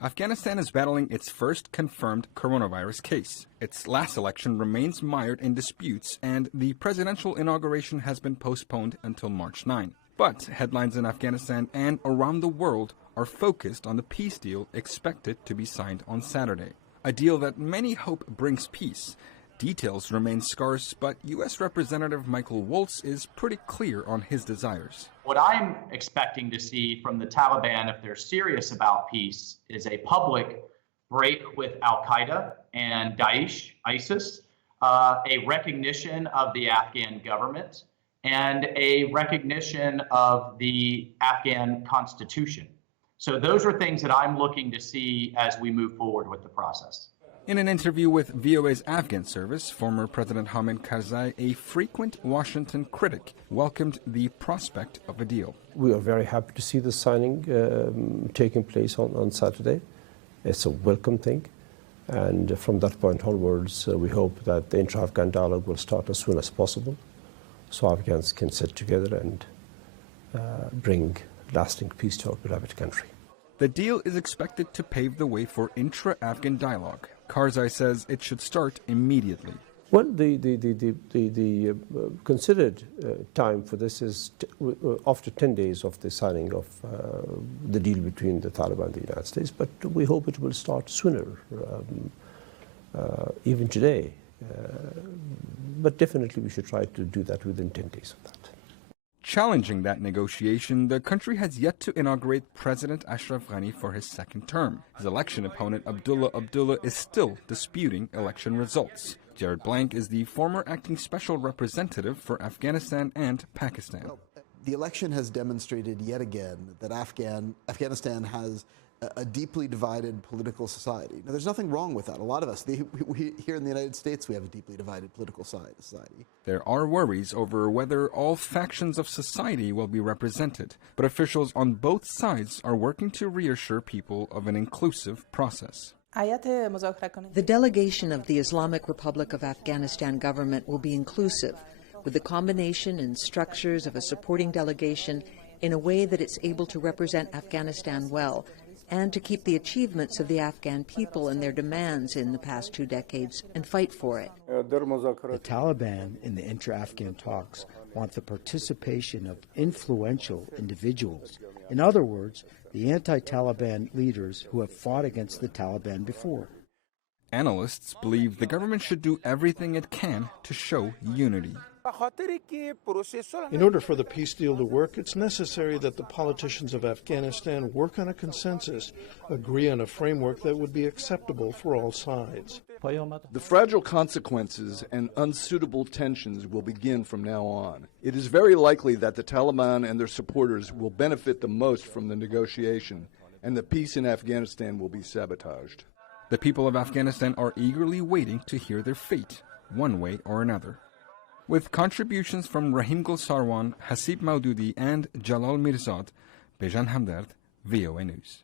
Afghanistan is battling its first confirmed coronavirus case. Its last election remains mired in disputes, and the presidential inauguration has been postponed until March 9. But headlines in Afghanistan and around the world are focused on the peace deal expected to be signed on Saturday. A deal that many hope brings peace. Details remain scarce, but U.S. Representative Michael Waltz is pretty clear on his desires. What I'm expecting to see from the Taliban, if they're serious about peace, is a public break with al-Qaeda and Daesh, ISIS, a recognition of the Afghan government, and a recognition of the Afghan constitution. So those are things that I'm looking to see as we move forward with the process. In an interview with VOA's Afghan service, former President Hamid Karzai, a frequent Washington critic, welcomed the prospect of a deal. We are very happy to see the signing taking place on Saturday. It's a welcome thing. And from that point onwards, we hope that the intra-Afghan dialogue will start as soon as possible, so Afghans can sit together and bring lasting peace to our beloved country. The deal is expected to pave the way for intra-Afghan dialogue. Karzai says it should start immediately. Well, the considered time for this is after 10 days of the signing of the deal between the Taliban and the United States, but we hope it will start sooner, even today. But definitely we should try to do that within 10 days of that. Challenging that negotiation, the country has yet to inaugurate President Ashraf Ghani for his second term. His election opponent, Abdullah, is still disputing election results. Jared Blank is the former acting special representative for Afghanistan and Pakistan. Well, the election has demonstrated yet again that Afghanistan has a deeply divided political society. Now, there's nothing wrong with that. A lot of us, we here in the United States, we have a deeply divided political society. There are worries over whether all factions of society will be represented, but officials on both sides are working to reassure people of an inclusive process. The delegation of the Islamic Republic of Afghanistan government will be inclusive, with the combination and structures of a supporting delegation in a way that it's able to represent Afghanistan well, and to keep the achievements of the Afghan people and their demands in the past 2 decades and fight for it. The Taliban in the intra-Afghan talks want the participation of influential individuals. In other words, the anti-Taliban leaders who have fought against the Taliban before. Analysts believe the government should do everything it can to show unity. In order for the peace deal to work, it's necessary that the politicians of Afghanistan work on a consensus, agree on a framework that would be acceptable for all sides. The fragile consequences and unsuitable tensions will begin from now on. It is very likely that the Taliban and their supporters will benefit the most from the negotiation, and the peace in Afghanistan will be sabotaged. The people of Afghanistan are eagerly waiting to hear their fate, one way or another. With contributions from Rahim Gul Sarwan, Haseeb Mawdoodi, and Jalal Mirzad, Bezhan Hamdard, VOA News.